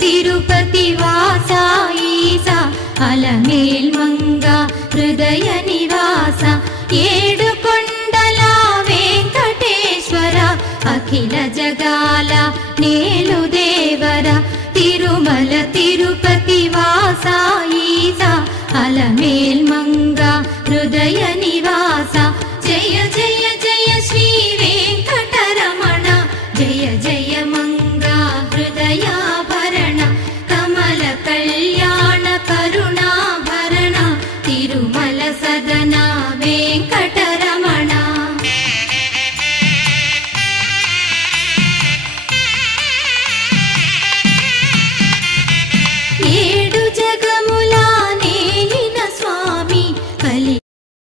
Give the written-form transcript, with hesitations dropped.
తిరుపతి వాస ఈసా అలమేల్ మంగ హృదయ నివాస ఏడు కొండల వెంకటేశ్వర అఖిల జగాల నేలు దేవర తిరుమల తిరుపతి వాస ఈసా అలమేల్ మంగ హృదయ నివాస